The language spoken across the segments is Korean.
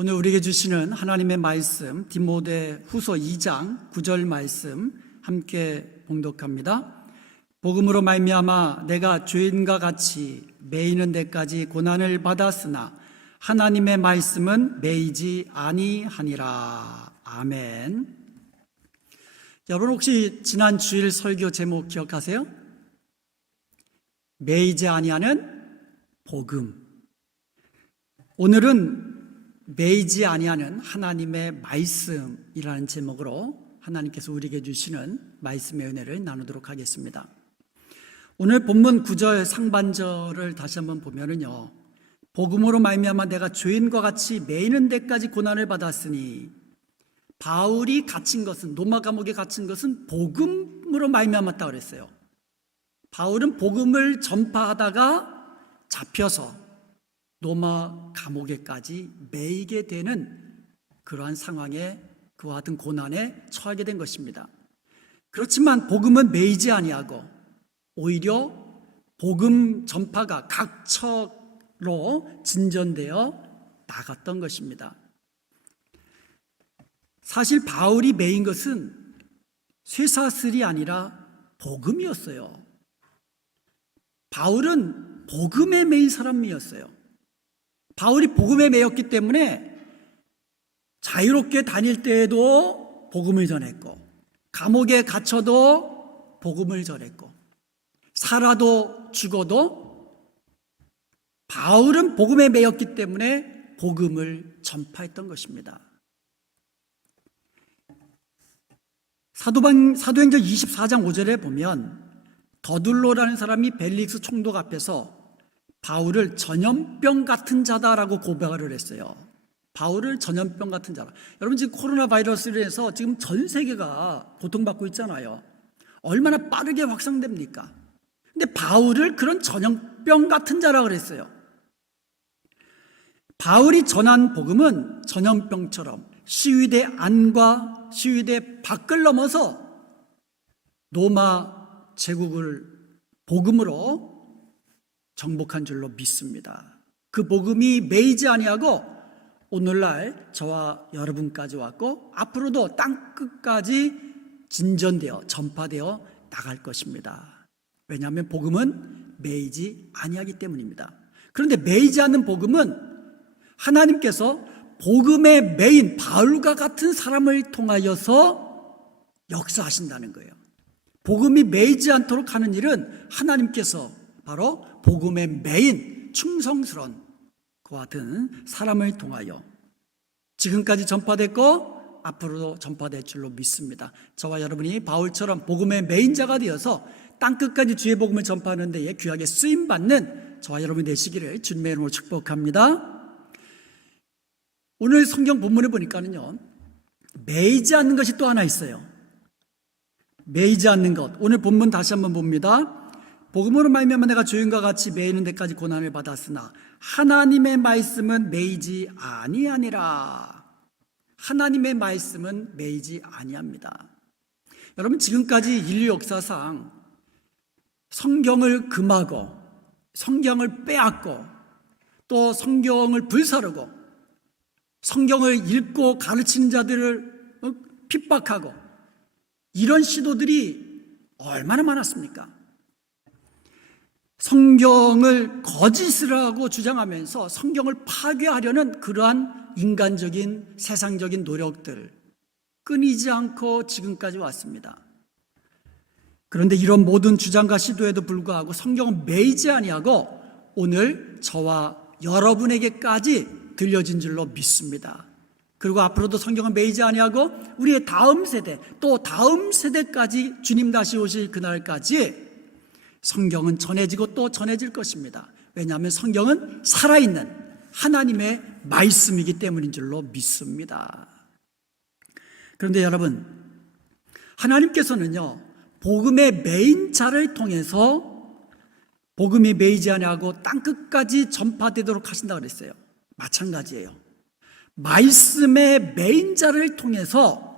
오늘 우리에게 주시는 하나님의 말씀 디모데 후서 2장 9절 말씀 함께 봉독합니다. 복음으로 말미암아 내가 죄인과 같이 매이는 데까지 고난을 받았으나 하나님의 말씀은 매이지 아니하니라. 아멘. 여러분 혹시 지난 주일 설교 제목 기억하세요? 매이지 아니하는 복음. 오늘은 매이지 아니하는 하나님의 말씀이라는 제목으로 하나님께서 우리에게 주시는 말씀의 은혜를 나누도록 하겠습니다. 오늘 본문 9절 상반절을 다시 한번 보면은요, 복음으로 말미암아 내가 죄인과 같이 매이는 데까지 고난을 받았으니, 바울이 갇힌 것은, 로마 감옥에 갇힌 것은 복음으로 말미암았다 그랬어요. 바울은 복음을 전파하다가 잡혀서 로마 감옥에까지 매이게 되는 그러한 상황에, 그와 같은 고난에 처하게 된 것입니다. 그렇지만 복음은 매이지 아니하고 오히려 복음 전파가 각처로 진전되어 나갔던 것입니다. 사실 바울이 매인 것은 쇠사슬이 아니라 복음이었어요. 바울은 복음에 매인 사람이었어요. 바울이 복음에 매였기 때문에 자유롭게 다닐 때에도 복음을 전했고, 감옥에 갇혀도 복음을 전했고, 살아도 죽어도 바울은 복음에 매였기 때문에 복음을 전파했던 것입니다. 사도행전 24장 5절에 보면 더둘로라는 사람이 벨릭스 총독 앞에서 바울을 전염병 같은 자다라고 고백을 했어요. 바울을 전염병 같은 자다. 여러분 지금 코로나 바이러스로 해서 지금 전 세계가 고통받고 있잖아요. 얼마나 빠르게 확산됩니까? 근데 바울을 그런 전염병 같은 자라고 그랬어요. 바울이 전한 복음은 전염병처럼 시위대 안과 시위대 밖을 넘어서 로마 제국을 복음으로 정복한 줄로 믿습니다. 그 복음이 매이지 아니하고 오늘날 저와 여러분까지 왔고 앞으로도 땅끝까지 진전되어 전파되어 나갈 것입니다. 왜냐하면 복음은 매이지 아니하기 때문입니다. 그런데 매이지 않는 복음은 하나님께서 복음에 매인 바울과 같은 사람을 통하여서 역사하신다는 거예요. 복음이 매이지 않도록 하는 일은 하나님께서 바로 복음에 매인 충성스러운 그와 같은 사람을 통하여 지금까지 전파됐고 앞으로도 전파될 줄로 믿습니다. 저와 여러분이 바울처럼 복음의 매인 자가 되어서 땅끝까지 주의 복음을 전파하는 데에 귀하게 쓰임받는 저와 여러분이 되시기를 주님의 이름으로 축복합니다. 오늘 성경 본문에 보니까는요, 매이지 않는 것이 또 하나 있어요. 매이지 않는 것. 오늘 본문 다시 한번 봅니다. 복음으로 말미암아 내가 죄인과 같이 매이는 데까지 고난을 받았으나 하나님의 말씀은 매이지 아니하니라. 하나님의 말씀은 매이지 아니합니다. 여러분 지금까지 인류 역사상 성경을 금하고 성경을 빼앗고 또 성경을 불사르고 성경을 읽고 가르치는 자들을 핍박하고 이런 시도들이 얼마나 많았습니까? 성경을 거짓이라고 주장하면서 성경을 파괴하려는 그러한 인간적인 세상적인 노력들 끊이지 않고 지금까지 왔습니다. 그런데 이런 모든 주장과 시도에도 불구하고 성경은 매이지 아니하고 오늘 저와 여러분에게까지 들려진 줄로 믿습니다. 그리고 앞으로도 성경은 매이지 아니하고 우리의 다음 세대 또 다음 세대까지 주님 다시 오실 그날까지 성경은 전해지고 또 전해질 것입니다. 왜냐하면 성경은 살아있는 하나님의 말씀이기 때문인 줄로 믿습니다. 그런데 여러분, 하나님께서는요, 복음의 매인 자를 통해서 복음이 매이지 아니하고 땅끝까지 전파되도록 하신다고 그랬어요. 마찬가지예요. 말씀의 매인 자를 통해서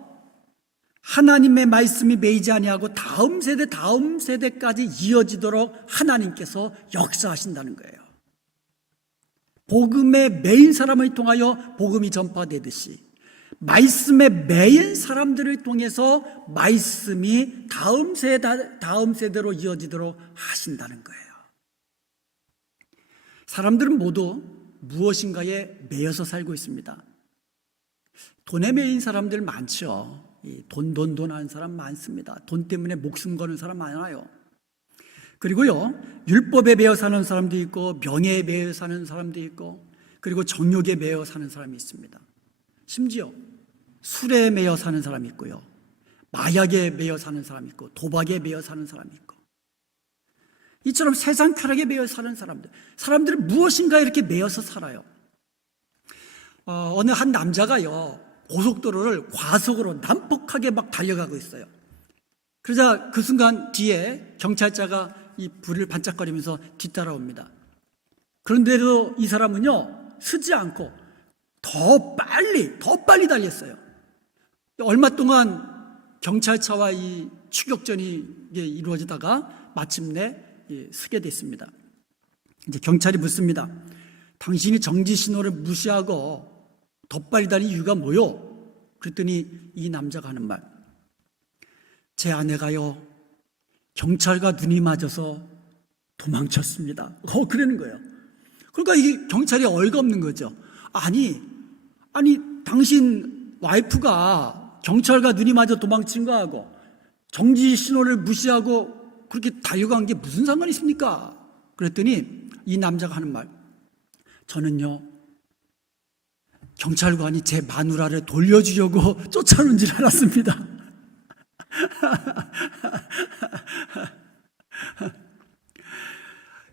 하나님의 말씀이 매이지 아니하고 다음 세대까지 이어지도록 하나님께서 역사하신다는 거예요. 복음에 매인 사람을 통하여 복음이 전파되듯이 말씀에 매인 사람들을 통해서 말씀이 다음 세대로 이어지도록 하신다는 거예요. 사람들은 모두 무엇인가에 매여서 살고 있습니다. 돈에 매인 사람들 많죠. 돈 하는 사람 많습니다. 돈 때문에 목숨 거는 사람 많아요. 그리고요, 율법에 매여 사는 사람도 있고, 명예에 매여 사는 사람도 있고, 그리고 정욕에 매여 사는 사람이 있습니다. 심지어 술에 매여 사는 사람이 있고요, 마약에 매여 사는 사람이 있고, 도박에 매여 사는 사람이 있고, 이처럼 세상 쾌락에 매여 사는 사람들은 무엇인가 이렇게 매여서 살아요. 어느 한 남자가요, 고속도로를 과속으로 난폭하게 막 달려가고 있어요. 그러자 그 순간 뒤에 경찰차가 이 불을 반짝거리면서 뒤따라옵니다. 그런데도 이 사람은요, 서지 않고 더 빨리 달렸어요. 얼마 동안 경찰차와 이 추격전이 이루어지다가 마침내 서게 됐습니다. 이제 경찰이 묻습니다. 당신이 정지 신호를 무시하고 더 빨리 달린 이유가 뭐요? 그랬더니 이 남자가 하는 말, 제 아내가요, 경찰과 눈이 맞아서 도망쳤습니다. 그러는 거예요. 그러니까 이게 경찰이 어이가 없는 거죠. 아니 당신 와이프가 경찰과 눈이 맞아 도망친 거하고 정지 신호를 무시하고 그렇게 달려간 게 무슨 상관이 있습니까? 그랬더니 이 남자가 하는 말, 저는요, 경찰관이 제 마누라를 돌려주려고 쫓아오는 줄 알았습니다.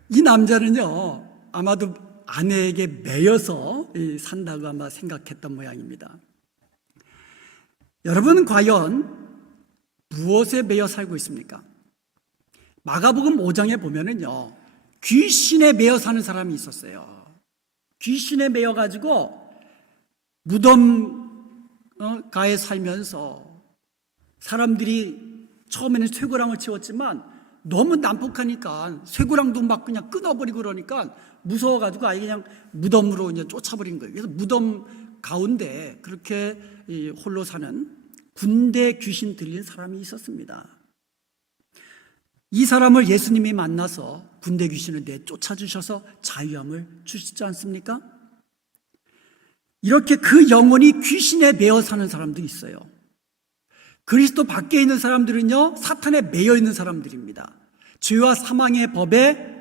이 남자는요, 아마도 아내에게 매여서 산다고 아마 생각했던 모양입니다. 여러분은 과연 무엇에 매여 살고 있습니까? 마가복음 5장에 보면은요, 귀신에 매여 사는 사람이 있었어요. 귀신에 매여 가지고 무덤가에 살면서 사람들이 처음에는 쇠고랑을 치웠지만 너무 난폭하니까 쇠고랑도 막 그냥 끊어버리고 그러니까 무서워가지고 아예 그냥 무덤으로 이제 쫓아버린 거예요. 그래서 무덤 가운데 그렇게 홀로 사는 군대 귀신 들린 사람이 있었습니다. 이 사람을 예수님이 만나서 군대 귀신을 내쫓아 주셔서 자유함을 주시지 않습니까? 이렇게 그 영혼이 귀신에 매여 사는 사람도 있어요. 그리스도 밖에 있는 사람들은요, 사탄에 매여 있는 사람들입니다. 죄와 사망의 법에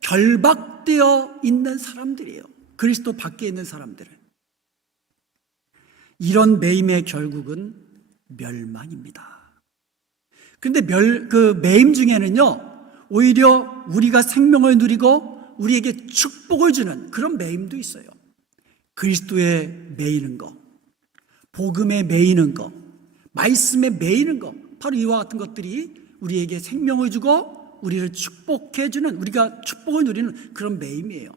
결박되어 있는 사람들이에요. 그리스도 밖에 있는 사람들은. 이런 매임의 결국은 멸망입니다. 그런데 그 매임 중에는요, 오히려 우리가 생명을 누리고 우리에게 축복을 주는 그런 매임도 있어요. 그리스도에 매이는 것, 복음에 매이는 것, 말씀에 매이는 것, 바로 이와 같은 것들이 우리에게 생명을 주고 우리를 축복해 주는, 우리가 축복을 누리는 그런 매임이에요.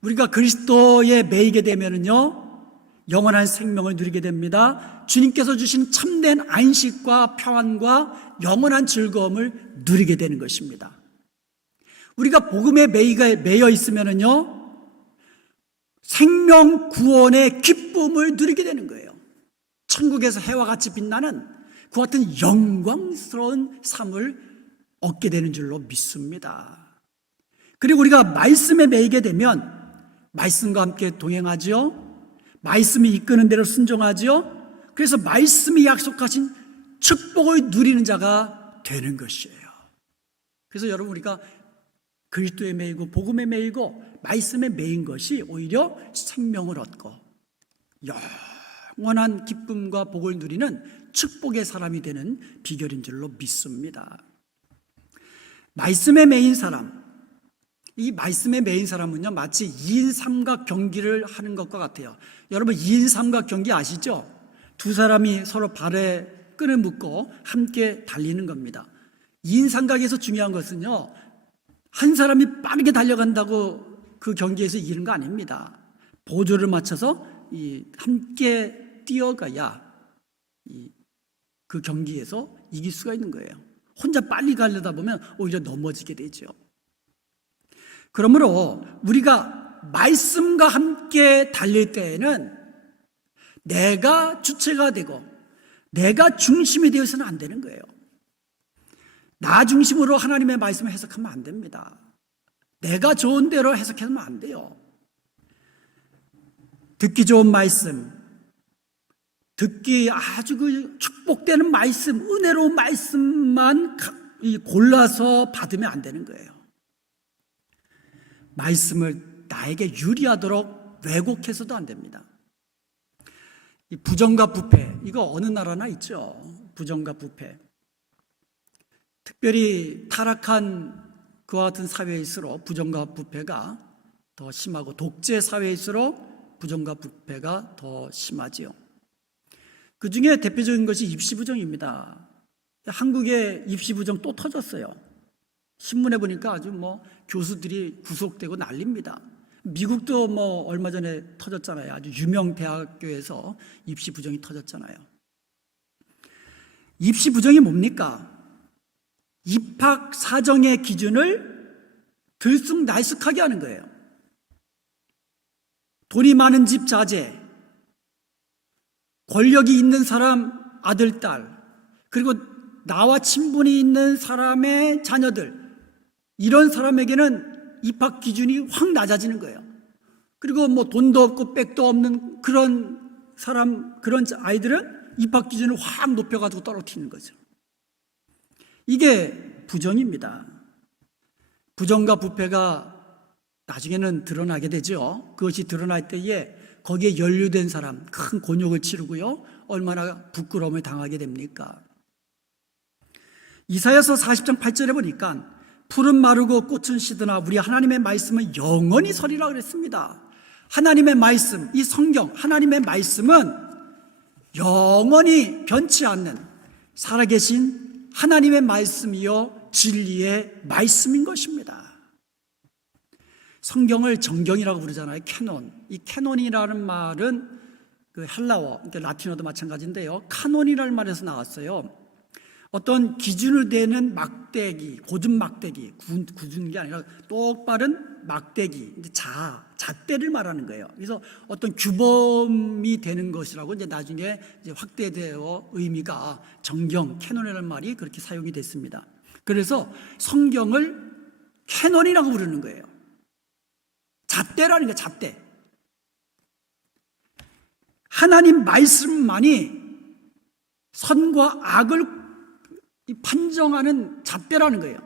우리가 그리스도에 매이게 되면은요, 영원한 생명을 누리게 됩니다. 주님께서 주신 참된 안식과 평안과 영원한 즐거움을 누리게 되는 것입니다. 우리가 복음에 매여 있으면은요, 생명 구원의 기쁨을 누리게 되는 거예요. 천국에서 해와 같이 빛나는 그 같은 영광스러운 삶을 얻게 되는 줄로 믿습니다. 그리고 우리가 말씀에 매이게 되면 말씀과 함께 동행하죠. 말씀이 이끄는 대로 순종하죠. 그래서 말씀이 약속하신 축복을 누리는 자가 되는 것이에요. 그래서 여러분, 우리가 그리스도에 매이고 복음에 매이고 말씀에 매인 것이 오히려 생명을 얻고 영원한 기쁨과 복을 누리는 축복의 사람이 되는 비결인 줄로 믿습니다. 말씀에 매인 사람, 이 말씀에 매인 사람은요, 마치 2인 삼각 경기를 하는 것과 같아요. 여러분, 2인 삼각 경기 아시죠? 두 사람이 서로 발에 끈을 묶고 함께 달리는 겁니다. 2인 삼각에서 중요한 것은요, 한 사람이 빠르게 달려간다고 그 경기에서 이기는 거 아닙니다. 보조를 맞춰서 함께 뛰어가야 그 경기에서 이길 수가 있는 거예요. 혼자 빨리 가려다 보면 오히려 넘어지게 되죠. 그러므로 우리가 말씀과 함께 달릴 때에는 내가 주체가 되고 내가 중심이 되어서는 안 되는 거예요. 나 중심으로 하나님의 말씀을 해석하면 안 됩니다. 내가 좋은 대로 해석하면 안 돼요. 듣기 좋은 말씀, 듣기 아주 그 축복되는 말씀, 은혜로운 말씀만 골라서 받으면 안 되는 거예요. 말씀을 나에게 유리하도록 왜곡해서도 안 됩니다. 이 부정과 부패, 이거 어느 나라나 있죠. 부정과 부패. 특별히 타락한 그와 같은 사회일수록 부정과 부패가 더 심하고, 독재 사회일수록 부정과 부패가 더 심하지요. 그 중에 대표적인 것이 입시부정입니다. 한국의 입시부정 또 터졌어요. 신문에 보니까 아주 교수들이 구속되고 난립니다. 미국도 얼마 전에 터졌잖아요. 아주 유명 대학교에서 입시부정이 터졌잖아요. 입시부정이 뭡니까? 입학 사정의 기준을 들쑥날쑥하게 하는 거예요. 돈이 많은 집 자제, 권력이 있는 사람 아들, 딸, 그리고 나와 친분이 있는 사람의 자녀들, 이런 사람에게는 입학 기준이 확 낮아지는 거예요. 그리고 돈도 없고 백도 없는 그런 사람, 그런 아이들은 입학 기준을 확 높여가지고 떨어뜨리는 거죠. 이게 부정입니다. 부정과 부패가 나중에는 드러나게 되죠. 그것이 드러날 때에 거기에 연루된 사람 큰 곤욕을 치르고요. 얼마나 부끄러움을 당하게 됩니까? 이사야서 40장 8절에 보니까 풀은 마르고 꽃은 시드나 우리 하나님의 말씀은 영원히 서리라 그랬습니다. 하나님의 말씀, 이 성경, 하나님의 말씀은 영원히 변치 않는 살아계신 하나님의 말씀이요 진리의 말씀인 것입니다. 성경을 정경이라고 부르잖아요. 캐논. 이 캐논이라는 말은 그 헬라어, 그러니까 라틴어도 마찬가지인데요. 카논이라는 말에서 나왔어요. 어떤 기준을 대는 막대기, 고준 막대기, 굳은 게 아니라 똑바른 막대기, 잣대를 말하는 거예요. 그래서 어떤 규범이 되는 것이라고 이제 나중에 이제 확대되어 의미가 정경, 캐논이라는 말이 그렇게 사용이 됐습니다. 그래서 성경을 캐논이라고 부르는 거예요. 잣대라는 게 잣대. 하나님 말씀만이 선과 악을 판정하는 잣대라는 거예요.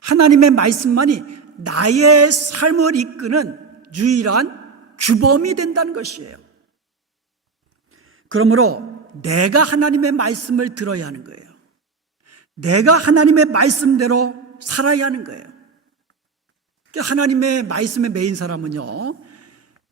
하나님의 말씀만이 나의 삶을 이끄는 유일한 규범이 된다는 것이에요. 그러므로 내가 하나님의 말씀을 들어야 하는 거예요. 내가 하나님의 말씀대로 살아야 하는 거예요. 하나님의 말씀에 매인 사람은요,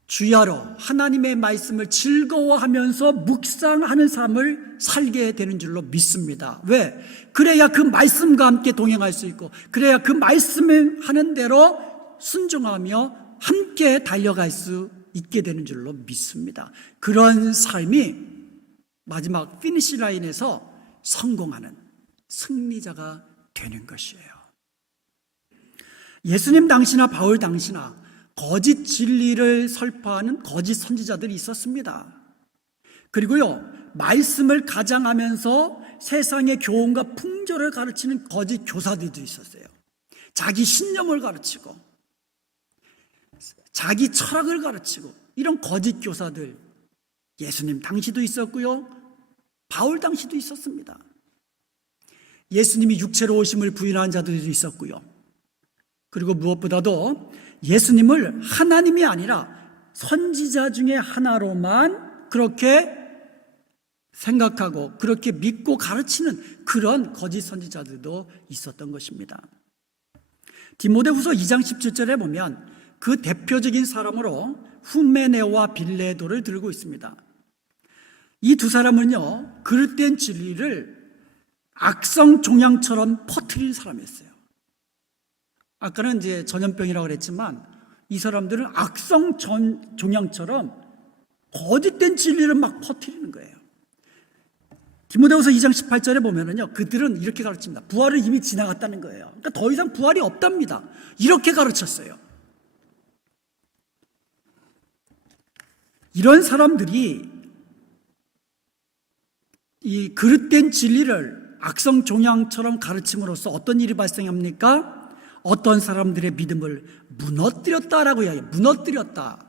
주야로 하나님의 말씀을 즐거워하면서 묵상하는 삶을 살게 되는 줄로 믿습니다. 왜? 그래야 그 말씀과 함께 동행할 수 있고, 그래야 그 말씀을 하는 대로 순종하며 함께 달려갈 수 있게 되는 줄로 믿습니다. 그런 삶이 마지막 피니시 라인에서 성공하는 승리자가 되는 것이에요. 예수님 당시나 바울 당시나 거짓 진리를 설파하는 거짓 선지자들이 있었습니다. 그리고요, 말씀을 가장하면서 세상의 교훈과 풍조를 가르치는 거짓 교사들도 있었어요. 자기 신념을 가르치고 자기 철학을 가르치고 이런 거짓 교사들, 예수님 당시도 있었고요, 바울 당시도 있었습니다. 예수님이 육체로 오심을 부인한 자들도 있었고요. 그리고 무엇보다도 예수님을 하나님이 아니라 선지자 중에 하나로만 그렇게 생각하고 그렇게 믿고 가르치는 그런 거짓 선지자들도 있었던 것입니다. 디모데후서 2장 17절에 보면 그 대표적인 사람으로 후메네오와 빌레도를 들고 있습니다. 이 두 사람은요, 그릇된 진리를 악성 종양처럼 퍼뜨린 사람이었어요. 아까는 이제 전염병이라고 그랬지만 이 사람들은 악성 종양처럼 거짓된 진리를 막 퍼뜨리는 거예요. 디모데후서 2장 18절에 보면은요, 그들은 이렇게 가르칩니다. 부활을 이미 지나갔다는 거예요. 그러니까 더 이상 부활이 없답니다. 이렇게 가르쳤어요. 이런 사람들이 이 그릇된 진리를 악성 종양처럼 가르침으로써 어떤 일이 발생합니까? 어떤 사람들의 믿음을 무너뜨렸다라고 이야기해요. 무너뜨렸다.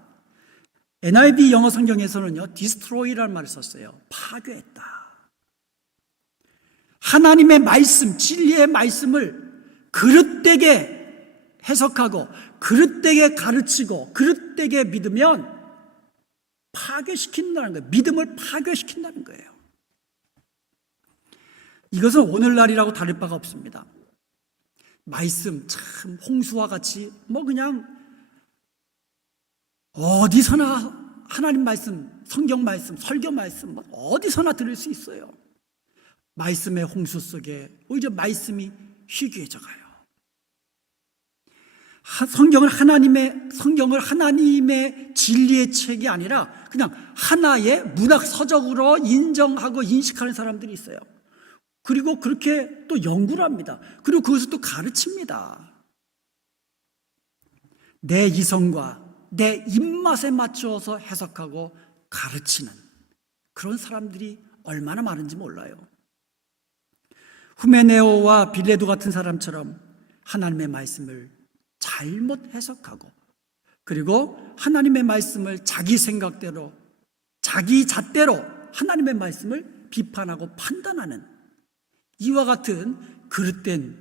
NIV 영어 성경에서는요, destroy라는 말을 썼어요. 파괴했다. 하나님의 말씀, 진리의 말씀을 그릇되게 해석하고 그릇되게 가르치고 그릇되게 믿으면 파괴시킨다는 거예요. 믿음을 파괴시킨다는 거예요. 이것은 오늘날이라고 다를 바가 없습니다. 말씀 참 홍수와 같이 그냥 어디서나 하나님 말씀, 성경 말씀, 설교 말씀 어디서나 들을 수 있어요. 말씀의 홍수 속에 오히려 말씀이 희귀해져 가요. 성경을 하나님의 진리의 책이 아니라 그냥 하나의 문학 서적으로 인정하고 인식하는 사람들이 있어요. 그리고 그렇게 또 연구를 합니다. 그리고 그것을 또 가르칩니다. 내 이성과 내 입맛에 맞춰서 해석하고 가르치는 그런 사람들이 얼마나 많은지 몰라요. 후메네오와 빌레도 같은 사람처럼 하나님의 말씀을 잘못 해석하고 그리고 하나님의 말씀을 자기 생각대로 자기 잣대로 하나님의 말씀을 비판하고 판단하는 이와 같은 그릇된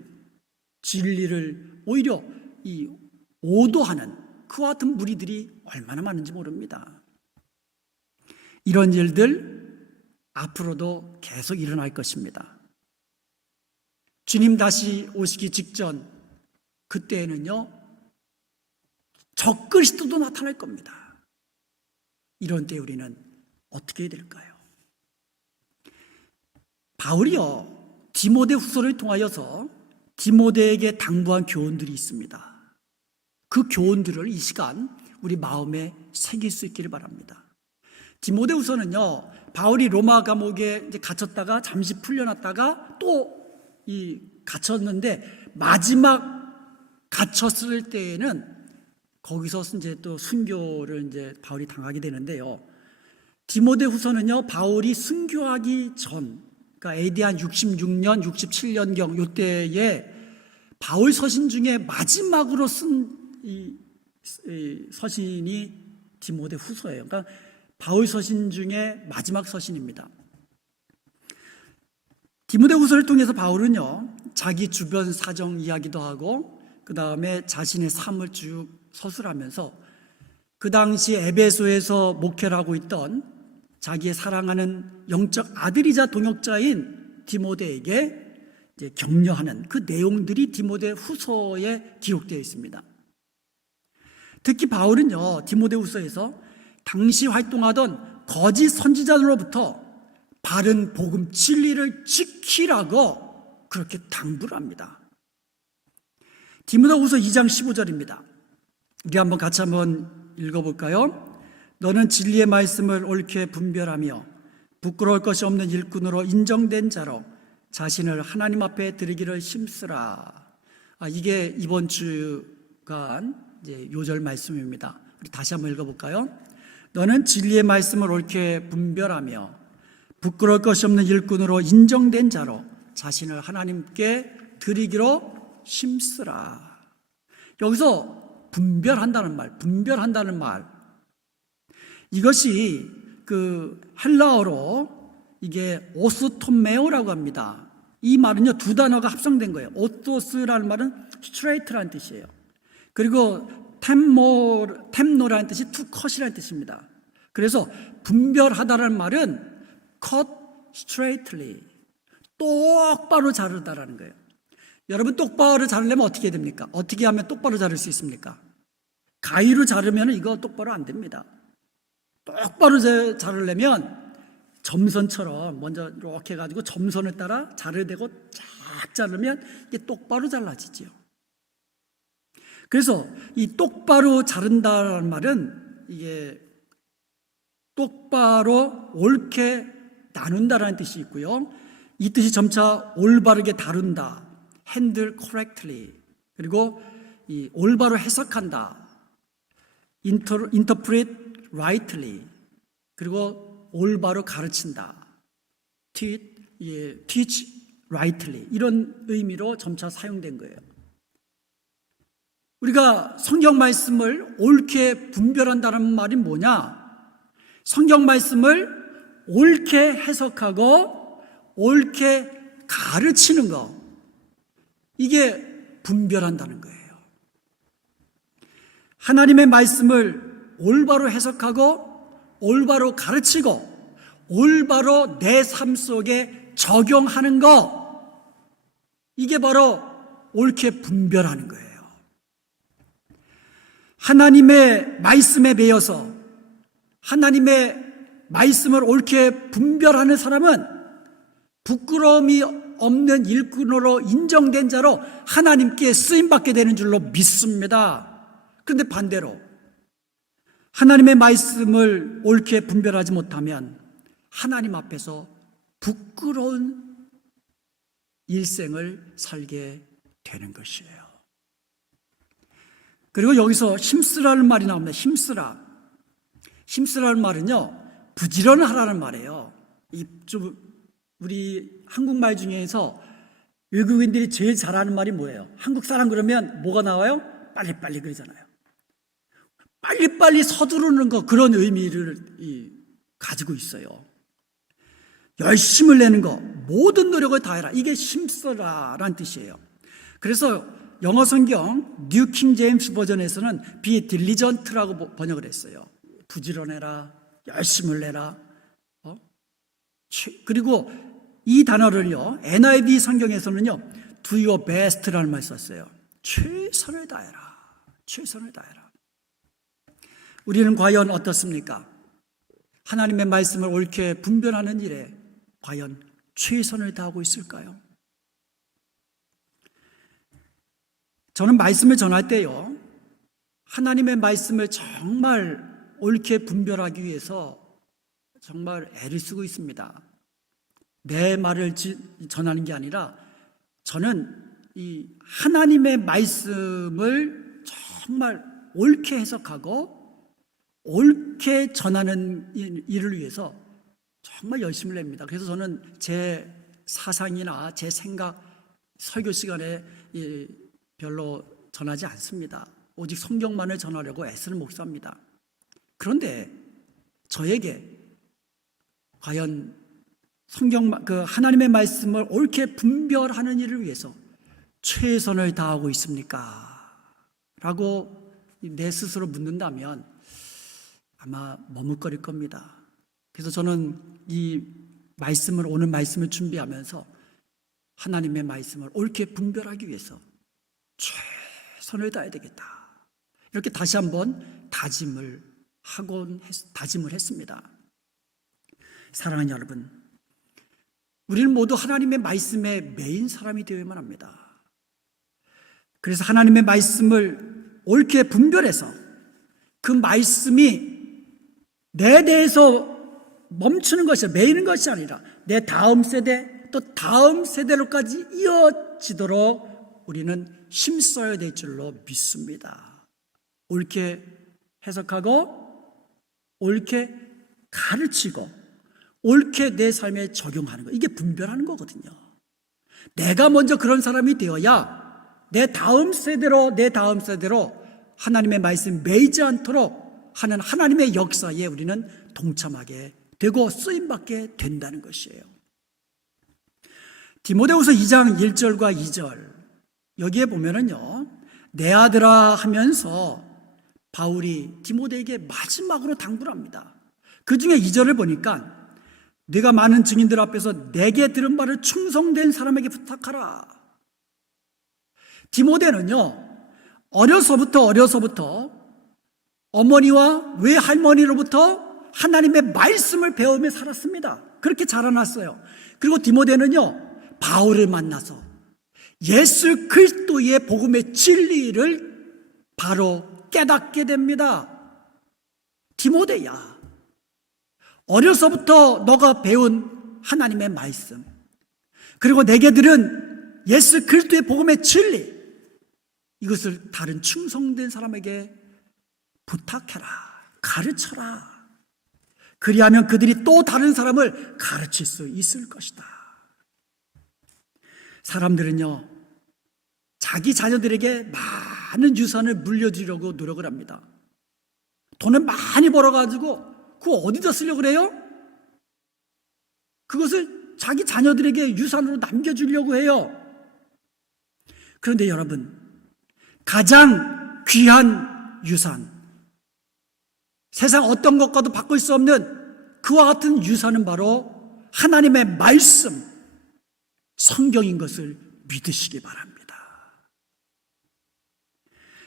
진리를 오히려 오도하는 그와 같은 무리들이 얼마나 많은지 모릅니다. 이런 일들 앞으로도 계속 일어날 것입니다. 주님 다시 오시기 직전 그때에는요, 적그리스도도 나타날 겁니다. 이런 때 우리는 어떻게 해야 될까요? 바울이요, 디모데 후서를 통하여서 디모데에게 당부한 교훈들이 있습니다. 그 교훈들을 이 시간 우리 마음에 새길 수 있기를 바랍니다. 디모데 후서는요, 바울이 로마 감옥에 이제 갇혔다가 잠시 풀려났다가 또 갇혔는데 마지막 갇혔을 때에는 거기서 이제 또 순교를 이제 바울이 당하게 되는데요. 디모데 후서는요, 바울이 순교하기 전, 그러니까 AD 한 66년, 67년경 요때에 바울 서신 중에 마지막으로 쓴 이 서신이 디모데 후서예요. 그러니까 바울 서신 중에 마지막 서신입니다. 디모데 후서를 통해서 바울은요, 자기 주변 사정 이야기도 하고 그 다음에 자신의 삶을 쭉 서술하면서 그 당시 에베소에서 목회를 하고 있던 자기의 사랑하는 영적 아들이자 동역자인 디모데에게 이제 격려하는 그 내용들이 디모데 후서에 기록되어 있습니다. 특히 바울은요, 디모데 후서에서 당시 활동하던 거짓 선지자들로부터 바른 복음 진리를 지키라고 그렇게 당부를 합니다. 디모데 후서 2장 15절입니다. 우리 같이 한번 읽어볼까요? 너는 진리의 말씀을 옳게 분별하며 부끄러울 것이 없는 일꾼으로 인정된 자로 자신을 하나님 앞에 드리기를 힘쓰라. 이게 이번 주간 이제 요절 말씀입니다. 우리 다시 한번 읽어볼까요? 너는 진리의 말씀을 옳게 분별하며 부끄러울 것이 없는 일꾼으로 인정된 자로 자신을 하나님께 드리기로 힘쓰라. 여기서 분별한다는 말, 이것이 그 헬라어로 이게 오스토메오라고 합니다. 이 말은요, 두 단어가 합성된 거예요. 오토스라는 말은 스트레이트라는 뜻이에요. 그리고 템노라는 뜻이 투 컷이라는 뜻입니다. 그래서 분별하다라는 말은 cut straightly, 똑바로 자르다라는 거예요. 여러분, 똑바로 자르려면 어떻게 해야 됩니까? 어떻게 하면 똑바로 자를 수 있습니까? 가위로 자르면 이거 똑바로 안 됩니다. 똑바로 자르려면 점선처럼 먼저 이렇게 해가지고 점선을 따라 자르되고 쫙 자르면 이게 똑바로 잘라지죠. 그래서 이 똑바로 자른다는 말은 이게 똑바로 옳게 나눈다라는 뜻이 있고요. 이 뜻이 점차 올바르게 다룬다, handle correctly, 그리고 이 올바로 해석한다, interpret rightly, 그리고 올바로 가르친다. teach rightly 이런 의미로 점차 사용된 거예요. 우리가 성경 말씀을 옳게 분별한다는 말이 뭐냐? 성경 말씀을 옳게 해석하고 옳게 가르치는 거, 이게 분별한다는 거예요. 하나님의 말씀을 올바로 해석하고 올바로 가르치고 올바로 내 삶 속에 적용하는 거, 이게 바로 옳게 분별하는 거예요. 하나님의 말씀에 매여서 하나님의 말씀을 옳게 분별하는 사람은 부끄러움이 없는 일꾼으로 인정된 자로 하나님께 쓰임받게 되는 줄로 믿습니다. 그런데 반대로 하나님의 말씀을 옳게 분별하지 못하면 하나님 앞에서 부끄러운 일생을 살게 되는 것이에요. 그리고 여기서 힘쓰라는 말이 나옵니다. 힘쓰라는 말은요, 부지런하라는 말이에요. 우리 한국말 중에서 외국인들이 제일 잘하는 말이 뭐예요? 한국 사람 그러면 뭐가 나와요? 빨리빨리 그러잖아요. 빨리빨리 서두르는 거, 그런 의미를 가지고 있어요. 열심을 내는 거, 모든 노력을 다해라. 이게 힘써라라는 뜻이에요. 그래서 영어 성경 뉴 킹 제임스 버전에서는 be diligent라고 번역을 했어요. 부지런해라, 열심을 내라. 그리고 이 단어를요, NIV 성경에서는요, do your best라는 말을 썼어요. 최선을 다해라. 최선을 다해라. 우리는 과연 어떻습니까? 하나님의 말씀을 옳게 분별하는 일에 과연 최선을 다하고 있을까요? 저는 말씀을 전할 때요, 하나님의 말씀을 정말 옳게 분별하기 위해서 정말 애를 쓰고 있습니다. 내 말을 전하는 게 아니라 저는 이 하나님의 말씀을 정말 옳게 해석하고 옳게 전하는 일을 위해서 정말 열심을 냅니다. 그래서 저는 제 사상이나 제 생각, 설교 시간에 별로 전하지 않습니다. 오직 성경만을 전하려고 애쓰는 목사입니다. 그런데 저에게 과연 하나님의 말씀을 옳게 분별하는 일을 위해서 최선을 다하고 있습니까? 라고 내 스스로 묻는다면 아마 머뭇거릴 겁니다. 그래서 저는 오늘 말씀을 준비하면서 하나님의 말씀을 옳게 분별하기 위해서 최선을 다해야 되겠다, 이렇게 다시 한번 다짐을 했습니다. 사랑하는 여러분, 우리는 모두 하나님의 말씀에 매인 사람이 되어야만 합니다. 그래서 하나님의 말씀을 옳게 분별해서 그 말씀이 내 대해서 멈추는 것이, 매이는 것이 아니라 내 다음 세대, 또 다음 세대로까지 이어지도록 우리는 힘써야 될 줄로 믿습니다. 옳게 해석하고 옳게 가르치고 옳게 내 삶에 적용하는 거, 이게 분별하는 거거든요. 내가 먼저 그런 사람이 되어야 내 다음 세대로 하나님의 말씀 매이지 않도록 하는 하나님의 역사에 우리는 동참하게 되고 쓰임받게 된다는 것이에요. 디모데후서 2장 1절과 2절, 여기에 보면은요, 내 아들아 하면서 바울이 디모데에게 마지막으로 당부를 합니다. 그 중에 2절을 보니까 네가 많은 증인들 앞에서 내게 들은 바를 충성된 사람에게 부탁하라. 디모데는요, 어려서부터 어머니와 외할머니로부터 하나님의 말씀을 배우며 살았습니다. 그렇게 자라났어요. 그리고 디모데는요, 바울을 만나서 예수 그리스도의 복음의 진리를 바로 깨닫게 됩니다. 디모데야, 어려서부터 너가 배운 하나님의 말씀, 그리고 내게 들은 예수 그리스도의 복음의 진리, 이것을 다른 충성된 사람에게 부탁해라, 가르쳐라. 그리하면 그들이 또 다른 사람을 가르칠 수 있을 것이다. 사람들은요, 자기 자녀들에게 많은 유산을 물려주려고 노력을 합니다. 돈을 많이 벌어가지고 그거 어디다 쓰려고 그래요? 그것을 자기 자녀들에게 유산으로 남겨주려고 해요. 그런데 여러분, 가장 귀한 유산, 세상 어떤 것과도 바꿀 수 없는 그와 같은 유산은 바로 하나님의 말씀, 성경인 것을 믿으시기 바랍니다.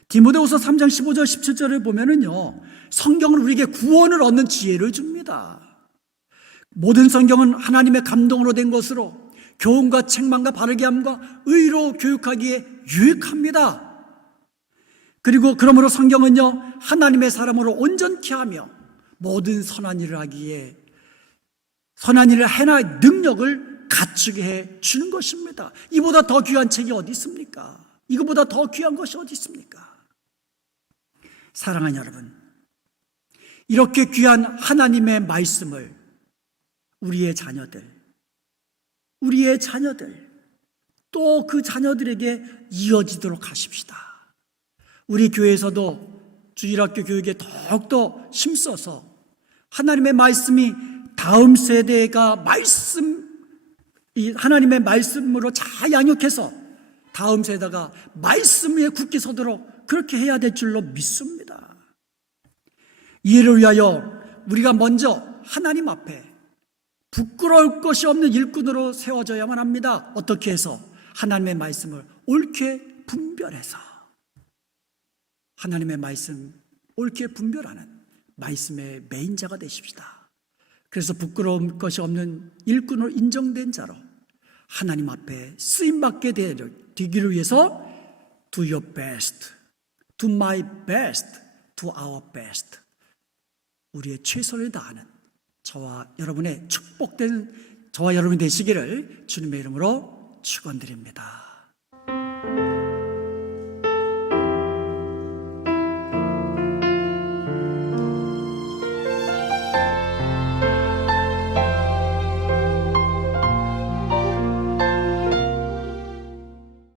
디모데후서 3장 15절 17절을 보면은요, 성경은 우리에게 구원을 얻는 지혜를 줍니다. 모든 성경은 하나님의 감동으로 된 것으로 교훈과 책망과 바르게 함과 의로 교육하기에 유익합니다. 그리고 그러므로 성경은요, 하나님의 사람으로 온전케 하며 모든 선한 일을 하기에 선한 일을 해낼 능력을 갖추게 해 주는 것입니다. 이보다 더 귀한 책이 어디 있습니까? 이거보다 더 귀한 것이 어디 있습니까? 사랑하는 여러분, 이렇게 귀한 하나님의 말씀을 우리의 자녀들, 또 그 자녀들에게 이어지도록 하십시다. 우리 교회에서도 주일학교 교육에 더욱더 힘써서 하나님의 말씀이 다음 세대가 하나님의 말씀으로 잘 양육해서 다음 세대가 말씀 위에 굳게 서도록 그렇게 해야 될 줄로 믿습니다. 이해를 위하여 우리가 먼저 하나님 앞에 부끄러울 것이 없는 일꾼으로 세워져야만 합니다. 어떻게 해서? 하나님의 말씀을 옳게 분별해서, 하나님의 말씀 옳게 분별하는 말씀의 메인자가 되십시다. 그래서 부끄러울 것이 없는 일꾼으로 인정된 자로 하나님 앞에 쓰임받게 되기를 위해서 do your best, do my best, do our best, 우리의 최선을 다하는 저와 여러분이 되시기를 주님의 이름으로 축원드립니다.